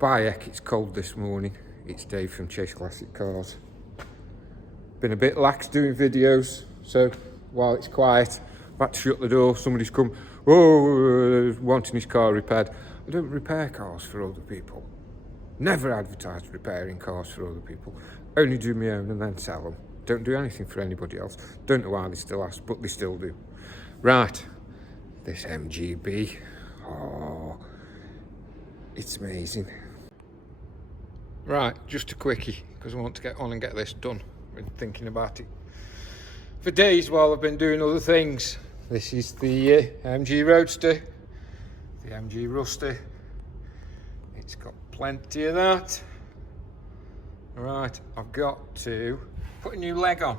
By heck, it's cold this morning. It's Dave from Chase Classic Cars. Been a bit lax doing videos, so while it's quiet, I've had to shut the door. Somebody's come, wanting his car repaired. I don't repair cars for other people. Never advertise repairing cars for other people. Only do my own and then sell them. Don't do anything for anybody else. Don't know why they still ask, but they still do. Right, this MGB. Oh, it's amazing. Right, just a quickie, because I want to get on and get this done. I've been thinking about it for days while I've been doing other things. This is the MG Roadster, the MG Roadster. It's got plenty of that. Right, I've got to put a new leg on.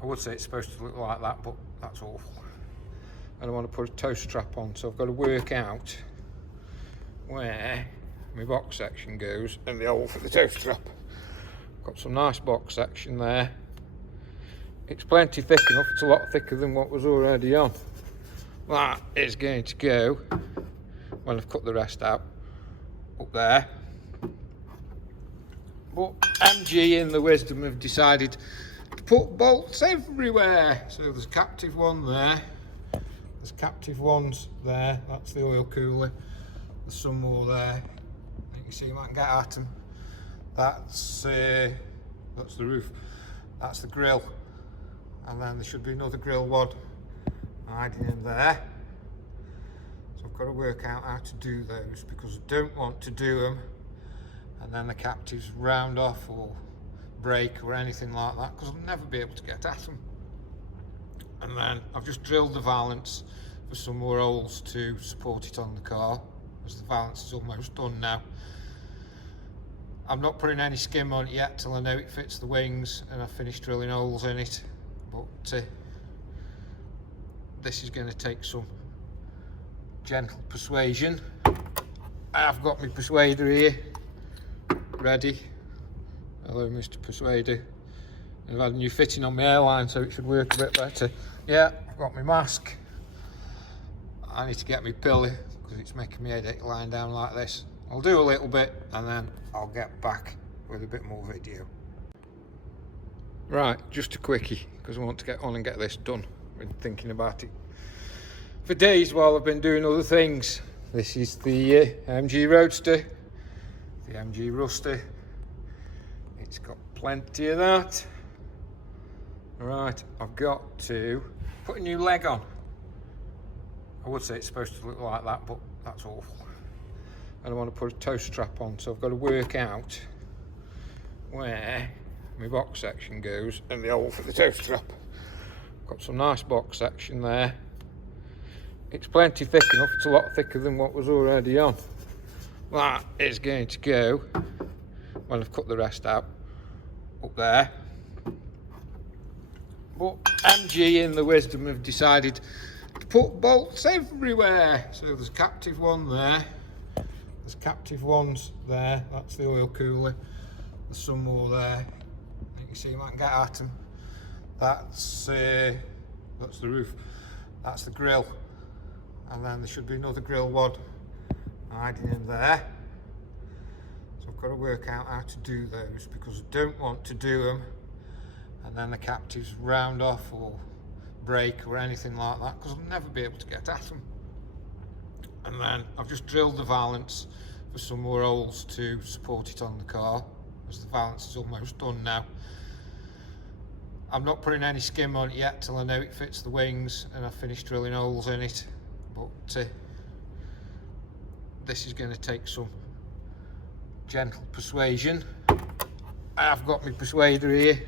I would say it's supposed to look like that, but that's awful. And I want to put a toe strap on, so I've got to work out where my box section goes and the hole for the toe strap. Got some nice box section there. It's plenty thick enough, it's a lot thicker than what was already on. That is going to go, when I've cut the rest out, up there. But MG in the wisdom have decided to put bolts everywhere. So there's a captive one there, there's captive ones there, that's the oil cooler, there's some more there. You can see you might get at them. That's the roof, that's the grill, and then there should be another grill wad hiding in there. So I've got to work out how to do those, because I don't want to do them and then the captives round off or break or anything like that, because I'll never be able to get at them. And then I've just drilled the valance for some more holes to support it on the car, as the valance is almost done now. I'm not putting any skim on it yet till I know it fits the wings and I've finished drilling holes in it, but this is going to take some gentle persuasion. I've got my persuader here ready. Hello, Mr. Persuader. I've had a new fitting on my airline, so it should work a bit better. Yeah, I've got my mask. I need to get my pillow because it's making me headache lying down like this. I'll do a little bit and then I'll get back with a bit more video. Right, just a quickie, because I want to get on and get this done. I've been thinking about it for days while I've been doing other things. This is the MG Roadster, the MG Roadster. It's got plenty of that. Right, I've got to put a new leg on. I would say it's supposed to look like that, but that's awful. And I want to put a toe strap on, so I've got to work out where my box section goes and the hole for the toe strap. Got some nice box section there. It's plenty thick enough, it's a lot thicker than what was already on. That is going to go, when I've cut the rest out, up there. But MG in the wisdom have decided to put bolts everywhere. So there's a captive one there, there's captive ones there, that's the oil cooler, there's some more there. You can see you might get at them. That's the roof, that's the grill, and then there should be another grill wad hiding in there. So I've got to work out how to do those, because I don't want to do them and then the captives round off or break or anything like that, because I'll never be able to get at them. And then I've just drilled the valance for some more holes to support it on the car, as the valance is almost done now. I'm not putting any skim on it yet till I know it fits the wings and I've finished drilling holes in it, but this is going to take some gentle persuasion. I've got my persuader here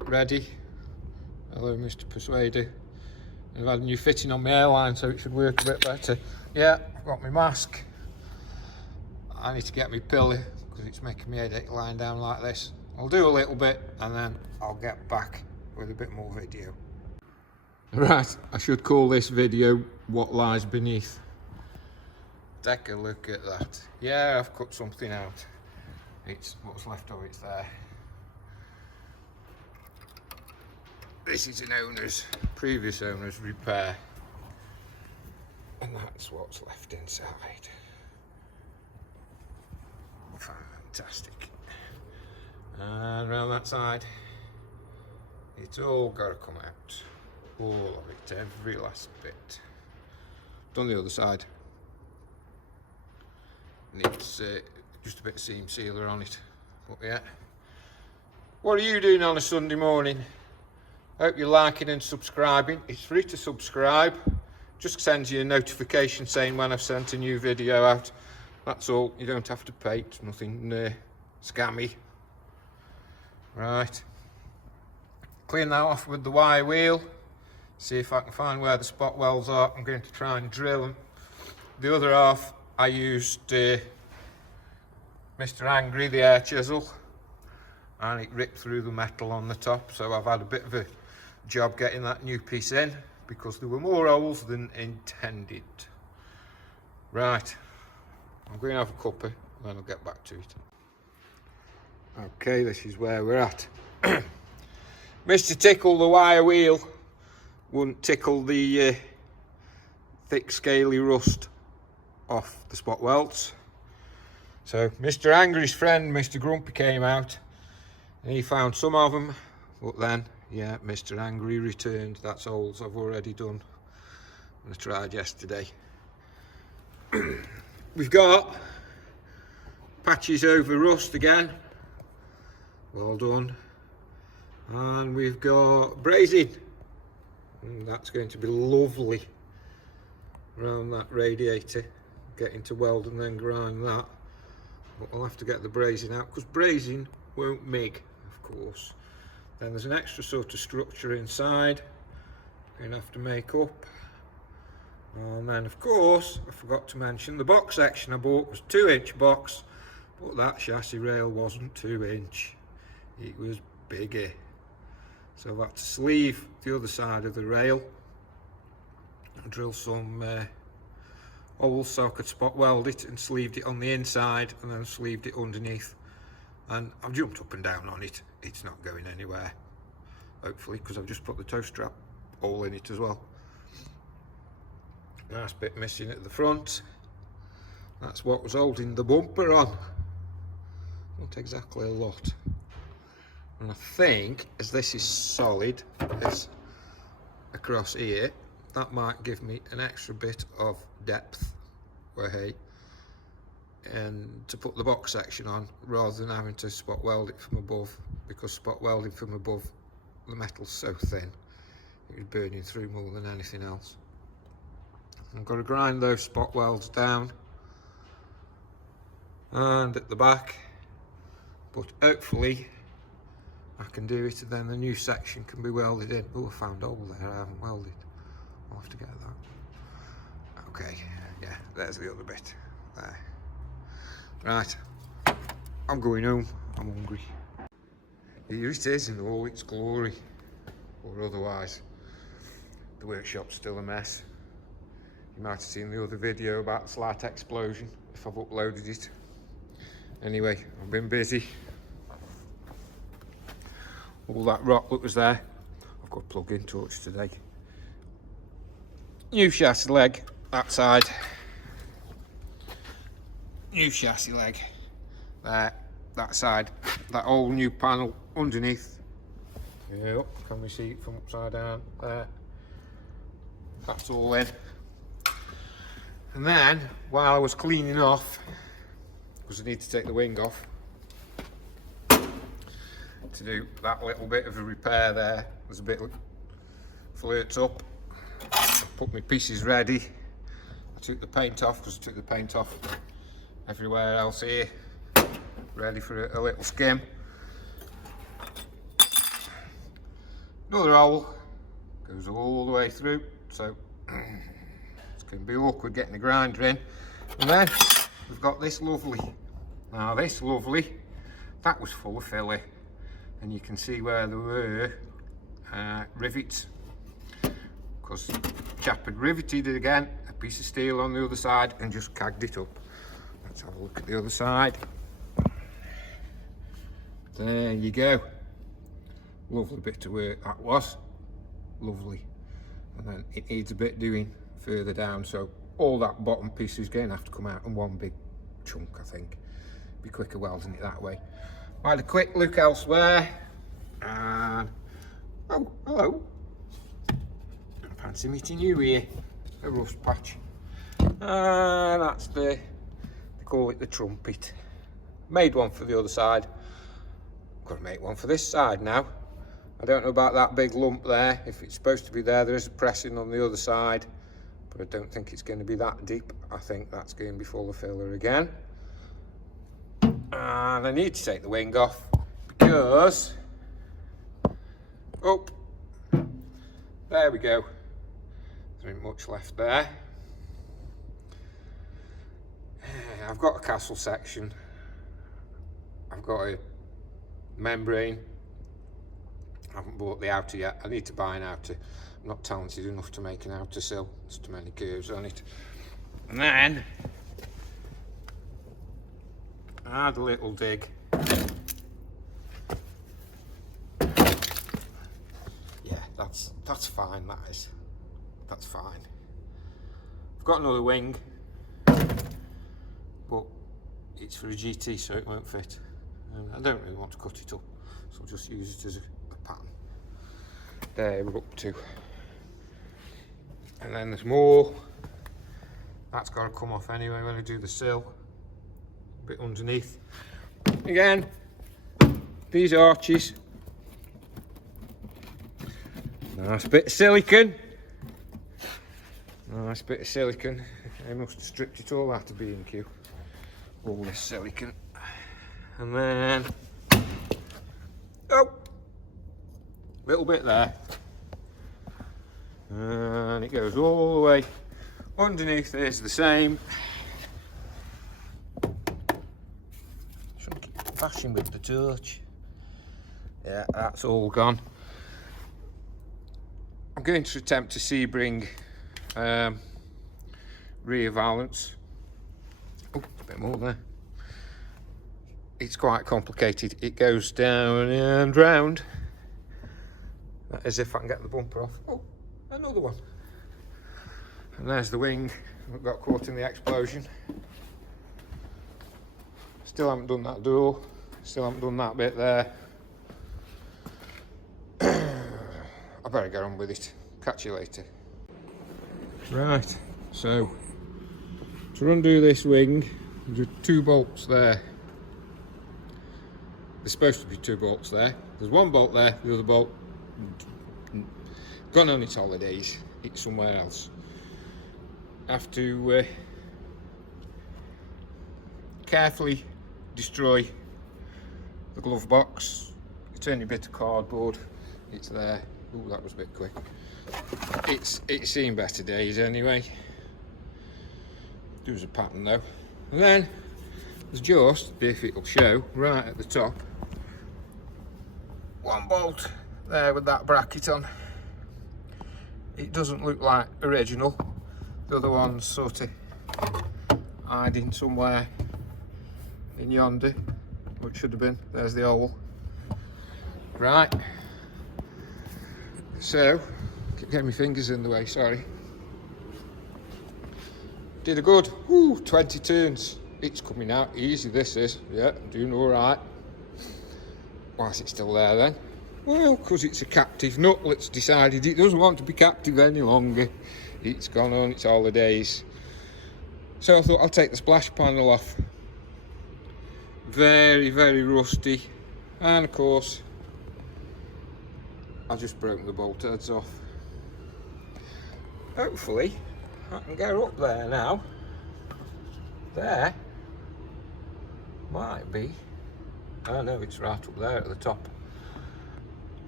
ready. Hello, Mr. Persuader. I've had a new fitting on my airline, so it should work a bit better. Yeah, I've got my mask. I need to get my pillow because it's making me headache lying down like this. I'll do a little bit and then I'll get back with a bit more video. Right, I should call this video What Lies Beneath. Take a look at that. Yeah, I've cut something out. It's what's left of it's there. This is an previous owner's repair, and that's what's left inside. fantastic. And around that side, it's all got to come out. All of it, every last bit. Done the other side. Needs just a bit of seam sealer on it. But yeah. What are you doing on a Sunday morning? Hope you're liking and subscribing. It's free to subscribe. Just sends you a notification saying when I've sent a new video out. That's all. You don't have to pay. It's nothing scammy. Right. Clean that off with the wire wheel. See if I can find where the spot welds are. I'm going to try and drill them. The other half I used Mr. Angry, the air chisel, and it ripped through the metal on the top, so I've had a bit of a job getting that new piece in because there were more holes than intended. Right, I'm going to have a cuppa and then I'll get back to it. Okay, this is where we're at. Mr. Tickle, the wire wheel, wouldn't tickle the thick scaly rust off the spot welds. So Mr. Angry's friend, Mr. Grumpy, came out and he found some of them, but then, yeah, Mr. Angry returned. That's holes I've already done and I tried yesterday. We've got patches over rust again, well done, and we've got brazing, and that's going to be lovely around that radiator, getting to weld and then grind that. But we'll have to get the brazing out because brazing won't MIG, of course. Then there's an extra sort of structure inside we're going to have to make up. And then of course I forgot to mention the box section I bought was 2-inch box, but that chassis rail wasn't 2-inch, it was bigger. So I've had to sleeve the other side of the rail and drill some holes so I could spot weld it, and sleeved it on the inside and then sleeved it underneath, and I've jumped up and down on it. It's not going anywhere, hopefully, because I've just put the toe strap hole in it as well. Nice bit missing at the front. That's what was holding the bumper on. Not exactly a lot. And I think as this is solid as across here, that might give me an extra bit of depth and to put the box section on rather than having to spot weld it from above, because spot welding from above, the metal's so thin it was burning through more than anything else. I've got to grind those spot welds down and at the back, but hopefully I can do it and then the new section can be welded in. Oh, I found a hole there I haven't welded. I'll have to get that. Okay, yeah, there's the other bit there. Right, I'm going home. I'm hungry. Here it is in all its glory, or otherwise. The workshop's still a mess. You might have seen the other video about the slight explosion if I've uploaded it. Anyway, I've been busy. All that rock that was there, I've got a plug-in torch today. New chassis leg, that side. New chassis leg, there, that side. That whole new panel underneath. Yep, can we see it from upside down there? That's all in. And then, while I was cleaning off, because I need to take the wing off, to do that little bit of a repair there, there's a bit flirts up. I put my pieces ready. I took the paint off because I took the paint off everywhere else here. Ready for a little skim. Another hole goes all the way through, so it's going to be awkward getting the grinder in. And then we've got this lovely. Now this lovely, that was full of filler, and you can see where there were rivets, because the chap had riveted it again, a piece of steel on the other side, and just cagged it up. Let's have a look at the other side. There you go. Lovely bit of work that was. Lovely. And then it needs a bit doing further down, so all that bottom piece is going to have to come out in one big chunk, I think, Be quicker welding it that way. I had a quick look elsewhere, and oh, hello. Fancy meeting you here. A rust patch. And that's they call it the trumpet. Made one for the other side. Got to make one for this side now. I don't know about that big lump there. If it's supposed to be there, there is a pressing on the other side, but I don't think it's going to be that deep. I think that's going to be full of filler again. And I need to take the wing off because, oh, there we go. There ain't much left there. I've got a castle section. I've got a membrane. I haven't bought the outer yet. I need to buy an outer. I'm not talented enough to make an outer sill. There's too many curves on it. And then I had a little dig. Yeah, that's fine. That's fine. I've got another wing, but it's for a GT, so it won't fit. I don't really want to cut it up, so I'll just use it as a pattern. There we're up to. And then there's more. That's got to come off anyway when I do the sill. A bit underneath. Again, these arches. Nice bit of silicone. Nice bit of silicone. I must have stripped it all out of B&Q. All this silicone. And then, oh, little bit there. And it goes all the way underneath. There's the same. Shouldn't keep bashing with the torch. Yeah, that's all gone. I'm going to attempt to Sebring rear valance. Oh, a bit more there. It's quite complicated. It goes down and round, as if I can get the bumper off. Oh, another one. And there's the wing. I've got caught in the explosion. Still haven't done that door. Still haven't done that bit there. I better get on with it. Catch you later. Right, so to undo this wing, there's 2 bolts there. There's supposed to be 2 bolts there. There's 1 bolt there, the other bolt gone on its holidays. It's somewhere else. I have to carefully destroy the glove box. It's only a bit of cardboard. It's there. Ooh, that was a bit quick. It's seen better days anyway. There's a pattern though. And then there's just, if it'll show, right at the top, 1 bolt there with that bracket on. It doesn't look like original. The other one's sort of hiding somewhere in yonder, which should have been. There's the hole. Right. So, keep getting my fingers in the way, sorry. Did a good 20 turns. It's coming out easy, this is. Yeah, doing all right. Why is it still there then? Well, because it's a captive nut that's decided it doesn't want to be captive any longer. It's gone on its holidays. So I thought I'll take the splash panel off. Very, very rusty. And of course, I've just broken the bolt heads off. Hopefully, I can get up there now. There might be. Oh no, it's right up there at the top.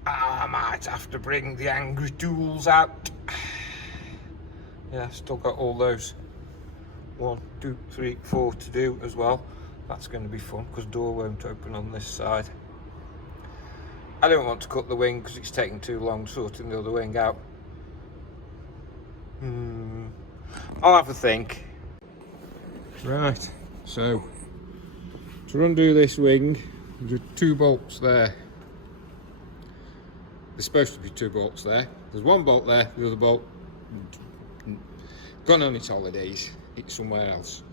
I might have to bring the angry tools out. Yeah, still got all those 1, 2, 3, 4 to do as well. That's going to be fun because door won't open on this side. I don't want to cut the wing because it's taking too long sorting the other wing out. I'll have a think. Right, so to undo this wing, there's 2 bolts there. There's supposed to be 2 bolts there. There's 1 bolt there, the other bolt gone on its holidays. It's somewhere else.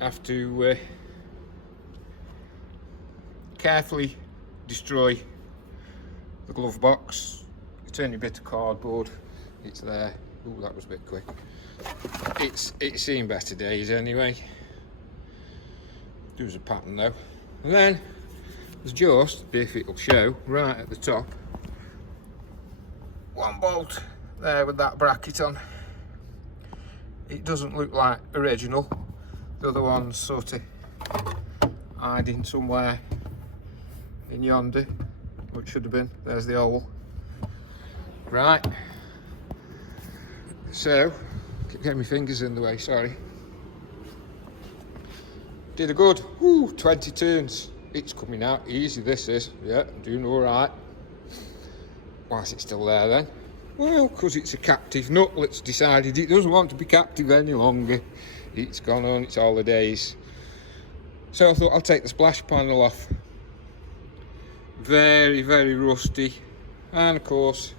I have to carefully destroy the glove box. It's only a bit of cardboard. It's there. Ooh, that was a bit quick. It's seen better days anyway. There was a pattern though. And then there's just, if it'll show, right at the top, one bolt there with that bracket on. It doesn't look like original. The other one's sort of hiding somewhere in yonder, which should have been. There's the hole. Right. So, keep getting my fingers in the way, sorry. Did a good, 20 turns. It's coming out easy, this is. Yeah, I'm doing all right. Why is it still there then? Well, because it's a captive nut that's decided it doesn't want to be captive any longer. It's gone on its holidays. So I thought I'll take the splash panel off. Very, very rusty. And of course,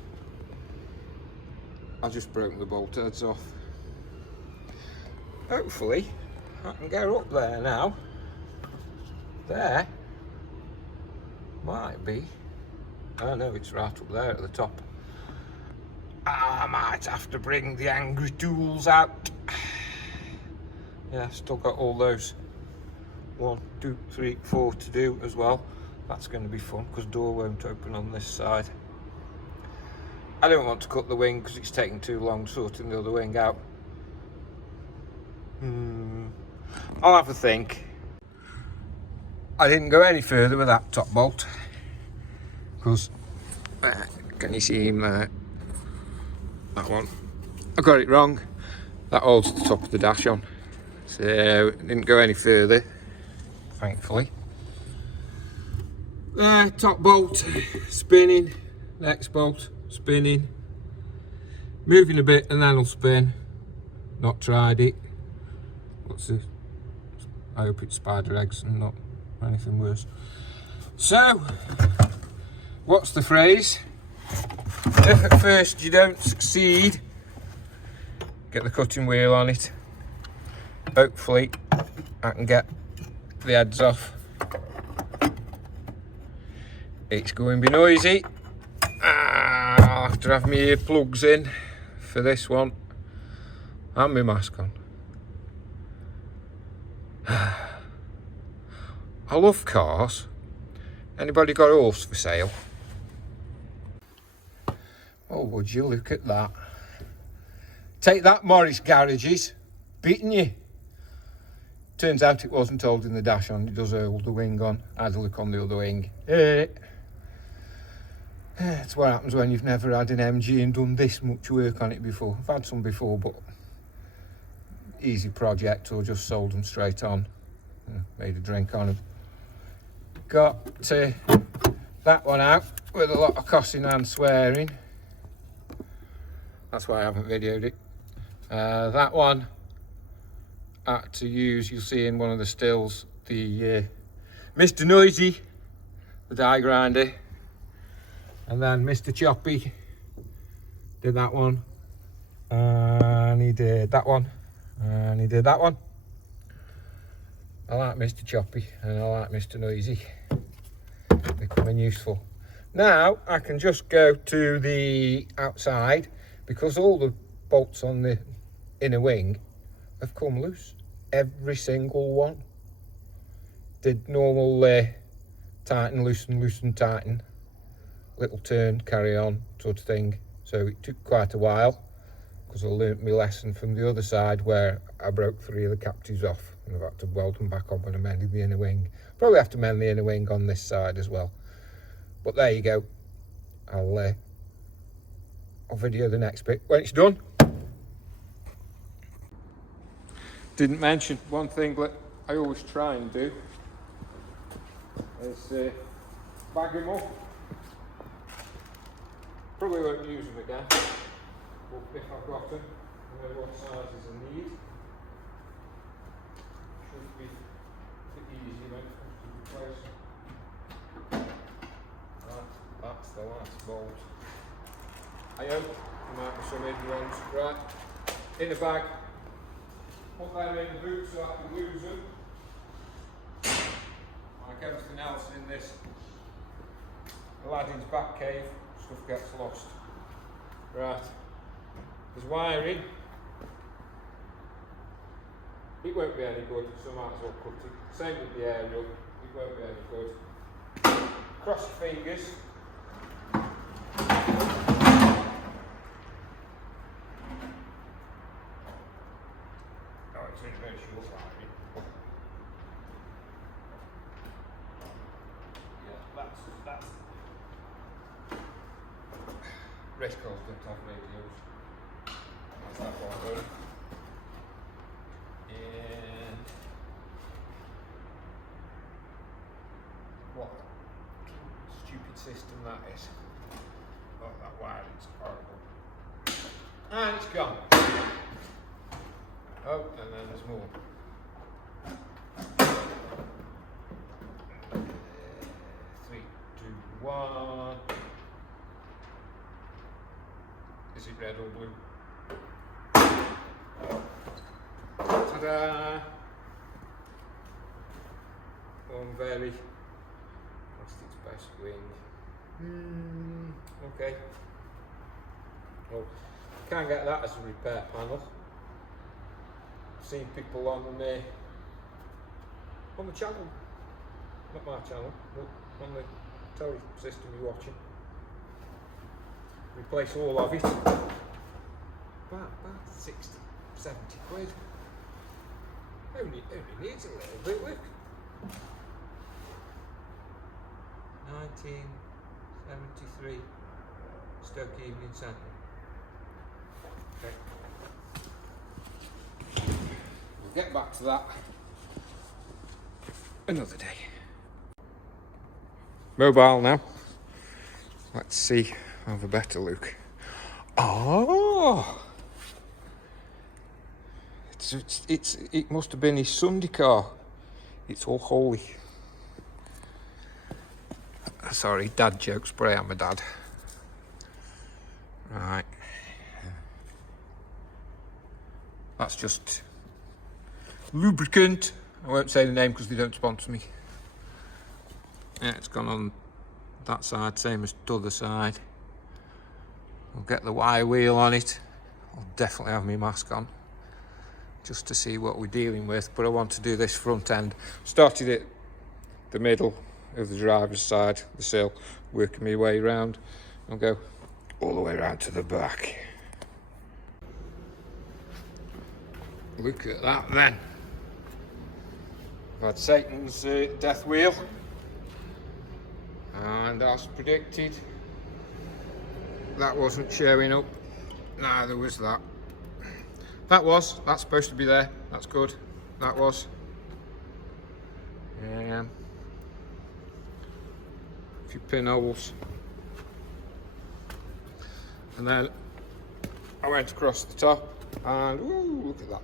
I just broke the bolt heads off. Hopefully, I can get up there now. There might be. Oh no, it's right up there at the top. I might have to bring the angry tools out. Yeah, still got all those 1, 2, 3, 4 to do as well. That's going to be fun because door won't open on this side. I don't want to cut the wing because it's taking too long sorting the other wing out. I'll have a think. I didn't go any further with that top bolt because can you see him there? That one. I got it wrong. That holds the top of the dash on. So didn't go any further, thankfully. There, top bolt spinning, next bolt spinning, moving a bit and then it'll spin. Not tried it. What's this? I hope it's spider eggs and not anything worse. So, what's the phrase? If at first you don't succeed, get the cutting wheel on it. Hopefully I can get the heads off. It's going to be noisy. I'll have to have my earplugs in for this one and my mask on. I love cars. Anybody got a horse for sale? Oh, would you look at that? Take that, Morris Garages. Beating you. Turns out it wasn't holding the dash on, it does hold the wing on. I had a look on the other wing. It's what happens when you've never had an MG and done this much work on it before. I've had some before, but easy project, or just sold them straight on. Made a drink on them. Got that one out with a lot of cussing and swearing. That's why I haven't videoed it. That one I had to use, you'll see in one of the stills, the Mr. Noisy, the die grinder. And then Mr. Choppy did that one. And he did that one. And he did that one. I like Mr. Choppy and I like Mr. Noisy. Becoming useful. Now I can just go to the outside because all the bolts on the inner wing have come loose. Every single one. Did normal tighten, loosen, loosen, tighten. Little turn, carry on sort of thing. So it took quite a while because I learnt my lesson from the other side where I broke 3 of the captives off and I've had to weld them back on when I mended the inner wing. Probably have to mend the inner wing on this side as well. But there you go. I'll video the next bit when it's done. Didn't mention one thing that I always try and do is bag them up. Probably won't use them again, but if I've got them, I know what sizes I need. Should be easy when it comes to replacing. That's the last bolt. I hope there might be some hidden ones. Right, in a bag. Put them in the boot so I can lose them. My like everything else in this Aladdin's back cave, stuff gets lost. Right, there's wiring. It won't be any good, so I might as well cut it. Same with the aerial, it won't be any good. Cross your fingers. Oh, it's in very short wiring. Yeah, that's race cars don't have radios. That's that one done. And what a stupid system that is. Oh, that wiring's horrible. And it's gone. Oh, and then there's more. 3, 2, 1. Is it red or blue? Ta-da! One very, what's its best wing? Okay. Well, can't get that as a repair panel. I've seen people on the channel, not my channel, but on the telly system you're watching. Replace all of it. About 60, 70 quid. Only needs a little bit, look. 1973 Stoke Evening Centre. Okay. We'll get back to that another day. Mobile now. Let's see, have a better look. Oh! It must have been his Sunday car. It's all holy. Sorry, dad jokes, but I am a dad. Right. That's just lubricant. I won't say the name because they don't sponsor me. Yeah, it's gone on that side, same as the other side. I'll get the wire wheel on it. I'll definitely have my mask on, just to see what we're dealing with, but I want to do this front end. Started at the middle of the driver's side, the sill, working my way around. I'll go all the way around to the back. Look at that then. I've had Satan's death wheel, and as predicted, that wasn't showing up. Neither was that. That's supposed to be there. That's good. That was. A few pinholes. And then I went across the top and ooh, look at that.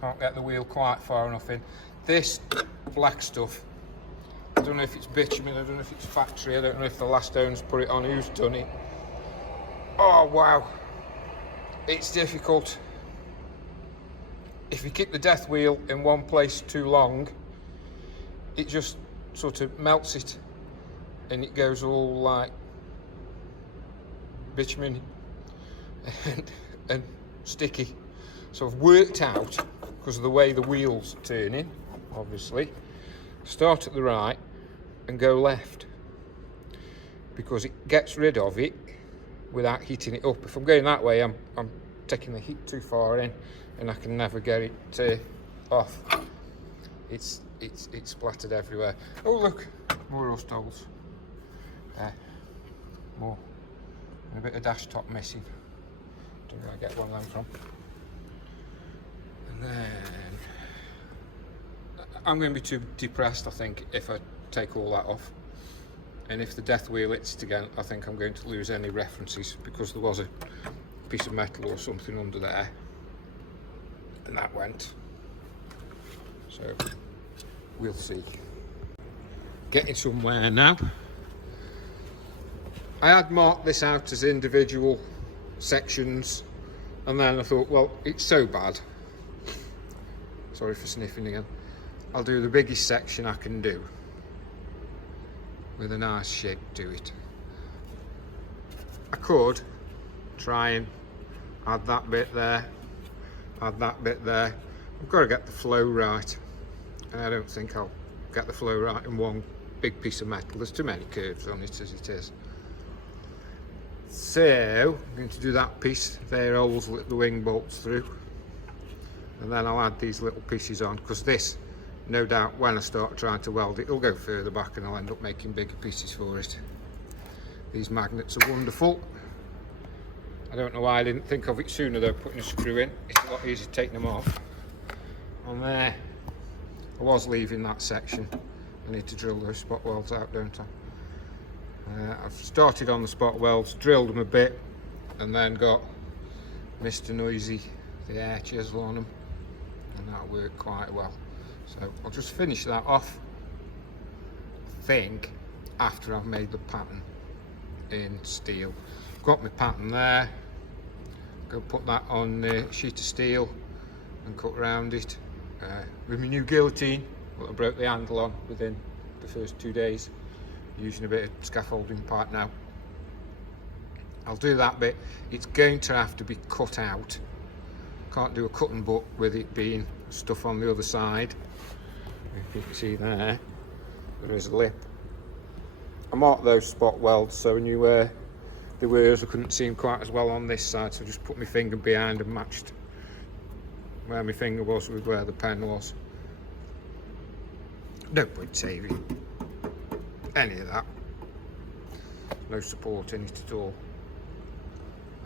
Can't get the wheel quite far enough in. This black stuff, I don't know if it's bitumen, I don't know if it's factory, I don't know if the last owners put it on, who's done it. Oh wow. It's difficult. If you keep the death wheel in one place too long, it just sort of melts it and it goes all like bitumen and sticky. So I've worked out, because of the way the wheel's turning, obviously, start at the right and go left, because it gets rid of it without heating it up. If I'm going that way, I'm taking the heat too far in, and I can never get it off. It's splattered everywhere. Oh look, more rust holes. There, more, and a bit of dash top missing. Don't know where I get one of them from. And then I'm going to be too depressed, I think, if I take all that off. And if the death wheel hits it again, I think I'm going to lose any references, because there was a piece of metal or something under there, and that went. So we'll see. Getting somewhere now. I had marked this out as individual sections, and then I thought, well, it's so bad. Sorry for sniffing again. I'll do the biggest section I can do with a nice shape to it. I could try and add that bit there, add that bit there. I've got to get the flow right, and I don't think I'll get the flow right in one big piece of metal. There's too many curves on it as it is. So I'm going to do that piece. There holes let the wing bolts through, and then I'll add these little pieces on, because this, no doubt, when I start trying to weld it, it'll go further back and I'll end up making bigger pieces for it. These magnets are wonderful. I don't know why I didn't think of it sooner though, putting a screw in. It's a lot easier taking them off. And there, I was leaving that section. I need to drill those spot welds out, don't I? I've started on the spot welds, drilled them a bit, and then got Mr. Noisy, the air chisel on them, and that worked quite well. So I'll just finish that off, I think, after I've made the pattern in steel. Got my pattern there, go put that on a sheet of steel and cut around it with my new guillotine that I broke the handle on within the first 2 days, using a bit of scaffolding pipe now. I'll do that bit. It's going to have to be cut out. Can't do a cut and butt with it being stuff on the other side. If you can see there is a lip. I marked those spot welds so I knew where they were, as I couldn't see them quite as well on this side, so I just put my finger behind and matched where my finger was with where the pen was. No point saving any of that. No support in it at all.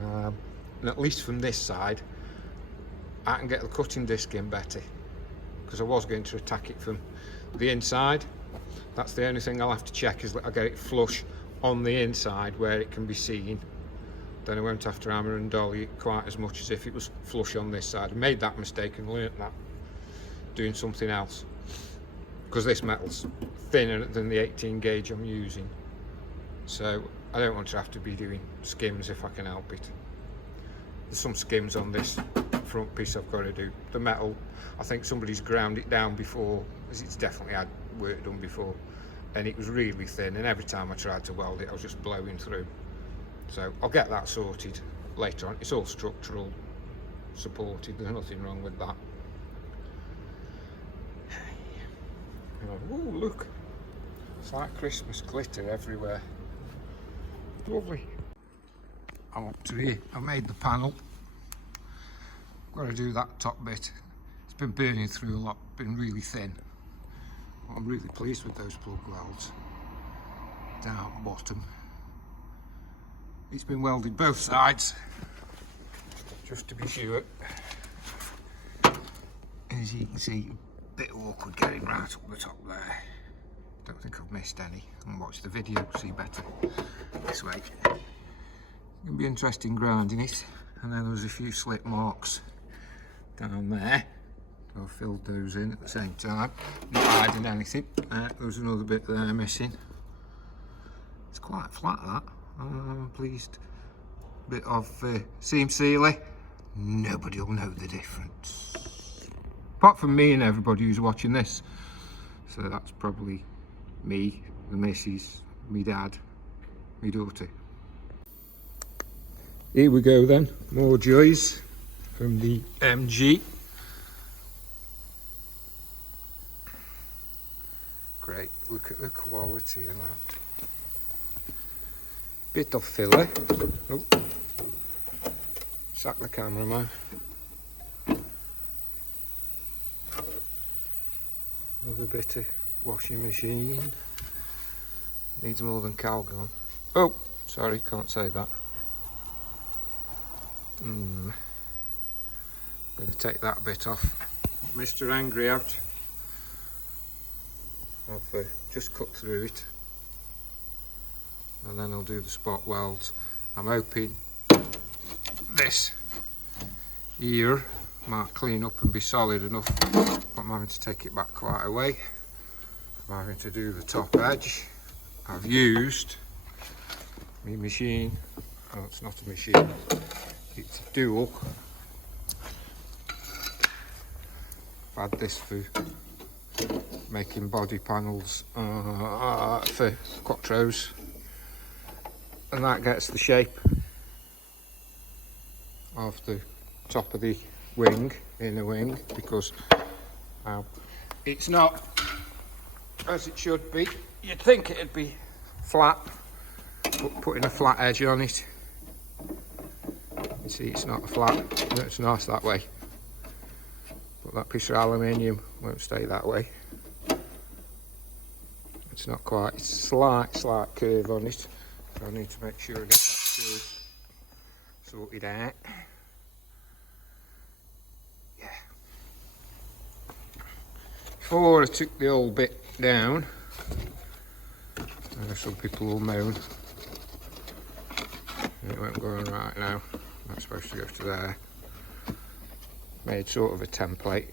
And at least from this side I can get the cutting disc in better, because I was going to attack it from the inside. That's the only thing I'll have to check, is that I get it flush on the inside where it can be seen. Then I won't have to hammer and dolly it quite as much as if it was flush on this side. I made that mistake and learnt that doing something else, because this metal's thinner than the 18 gauge I'm using, so I don't want to have to be doing skims if I can help it. There's some skims on this front piece I've got to do. The metal, I think somebody's ground it down before, as it's definitely had work done before, and it was really thin, and every time I tried to weld it I was just blowing through. So I'll get that sorted later on. It's all structural supported, there's nothing wrong with that. Oh look, it's like Christmas glitter everywhere. Lovely. I'm up to here. I've made the panel. Got to do that top bit. It's been burning through a lot, been really thin. I'm really pleased with those plug welds down bottom. It's been welded both sides, just to be sure. As you can see, a bit awkward getting right up the top there. Don't think I've missed any. And watch the video to see better this way. It'll be interesting grinding it. And then there's a few slip marks down there. So I filled those in at the same time, not hiding anything. There's another bit there missing. It's quite flat, that. I'm pleased. Bit of seam sealer. Nobody will know the difference, apart from me and everybody who's watching this. So that's probably me, the missus, me dad, me daughter. Here we go then, more joys from the MG. Great, look at the quality of that. Bit of filler. Oh, sack the cameraman. Another bit of washing machine. Needs more than Calgon. Oh, sorry, can't say that. I'm going to take that bit off. Mr. Angry out. I've just cut through it, and then I'll do the spot welds. I'm hoping this here might clean up and be solid enough, but I'm having to take it back quite a way. I'm having to do the top edge. I've used my machine. Oh, it's not a machine, it's a dual. I've had this for making body panels for quattros, and that gets the shape of the top of the wing, inner wing, because it's not as it should be. You'd think it'd be flat, but putting a flat edge on it, you see it's not a flat, it's nice that way, but that piece of aluminium won't stay that way. It's not quite, it's slight curve on it, so I need to make sure I get that curve sorted out. Yeah. Before I took the old bit down, some people will moan, it won't go on right now, that's supposed to go to there. Made sort of a template.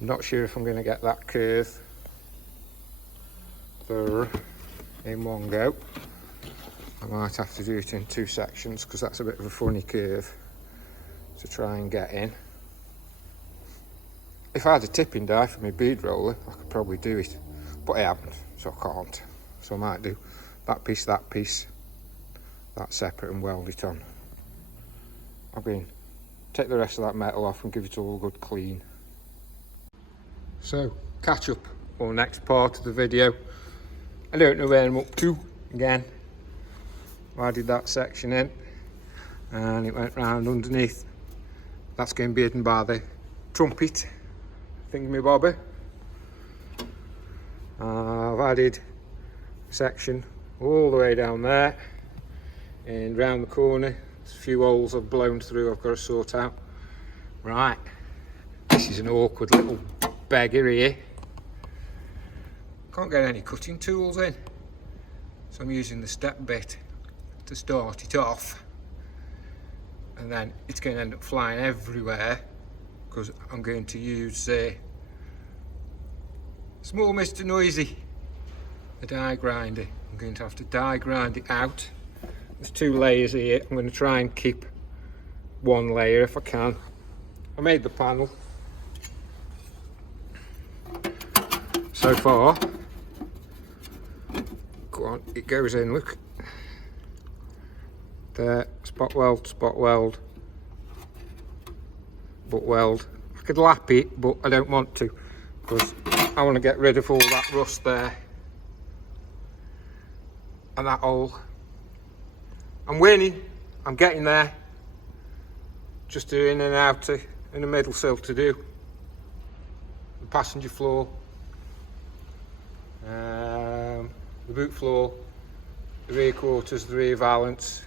I'm not sure if I'm going to get that curve there in one go. I might have to do it in 2 sections because that's a bit of a funny curve to try and get in. If I had a tipping die for my bead roller, I could probably do it, but I haven't, so I can't. So I might do that piece, that separate, and weld it on. Take the rest of that metal off and give it all a good clean. So, catch up for next part of the video. I don't know where I'm up to again. I did that section in and it went round underneath. That's getting hidden by the trumpet thingamabobber. I've added a section all the way down there and round the corner. There's a few holes I've blown through I've got to sort out. Right, this is an awkward little beggar here. Can't get any cutting tools in, so I'm using the step bit to start it off, and then it's going to end up flying everywhere because I'm going to use small Mr. Noisy, the die grinder. I'm going to have to die grind it out. There's 2 layers here. I'm going to try and keep 1 layer if I can. I made the panel. So far, go on, it goes in, look. There, spot weld, butt weld. I could lap it, but I don't want to, because I want to get rid of all that rust there. And that hole. I'm winning, I'm getting there. Just doing an outer and a middle sill to do. The passenger floor. The boot floor, the rear quarters, the rear valance,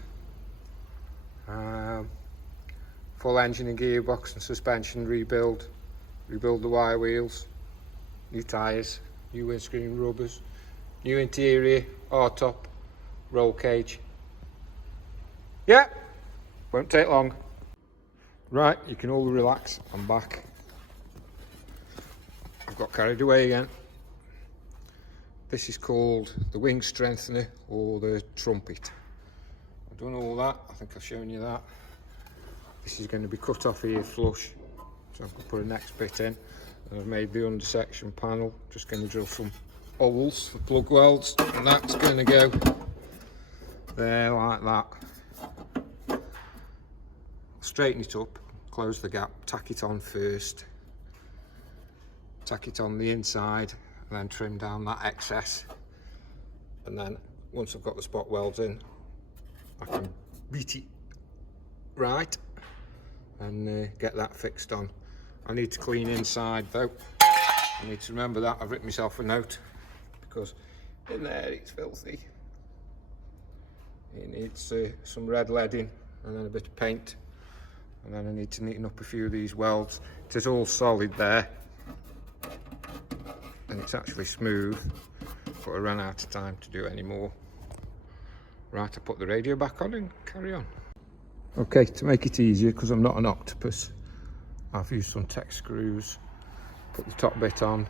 full engine and gearbox and suspension rebuild the wire wheels, new tyres, new windscreen rubbers, new interior, R-top, roll cage. Yeah, won't take long. Right, you can all relax, I'm back. I've got carried away again. This is called the wing strengthener or the trumpet. I've done all that, I think I've shown you that. This is going to be cut off here flush, so I'm going to put a next bit in. And I've made the undersection panel, just going to drill some holes for plug welds, and that's going to go there like that. Straighten it up, close the gap, tack it on first, tack it on the inside, and then trim down that excess. And then once I've got the spot welds in, I can beat it right and get that fixed on. I need to clean inside though. I need to remember that. I've written myself a note because in there it's filthy. It needs some red leading and then a bit of paint, and then I need to neaten up a few of these welds. It is all solid there and it's actually smooth, but I ran out of time to do any more. Right, I put the radio back on and carry on. Okay, to make it easier, because I'm not an octopus, I've used some tech screws, put the top bit on,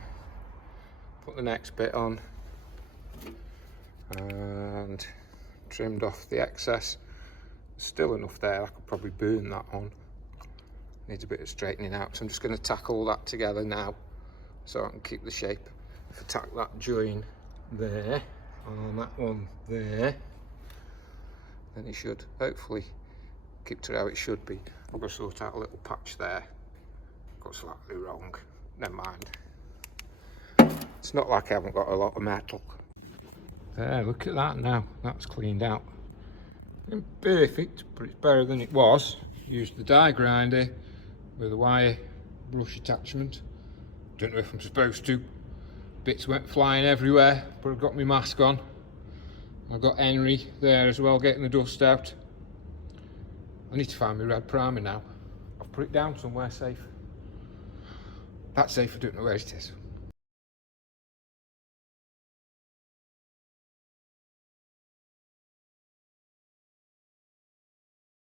put the next bit on, and trimmed off the excess. Still enough there, I could probably burn that on. Needs a bit of straightening out, so I'm just going to tack all that together now so I can keep the shape. If I tack that join there, and that one there, then it should hopefully keep to how it should be. I've got to sort out a little patch there, got slightly wrong, never mind. It's not like I haven't got a lot of metal. There, look at that now, that's cleaned out. Imperfect, but it's better than it was. Used the die grinder with a wire brush attachment. Don't know if I'm supposed to. Bits went flying everywhere, but I've got my mask on. I've got Henry there as well, getting the dust out. I need to find my red primer now. I've put it down somewhere safe. That's safe, I don't know where it is.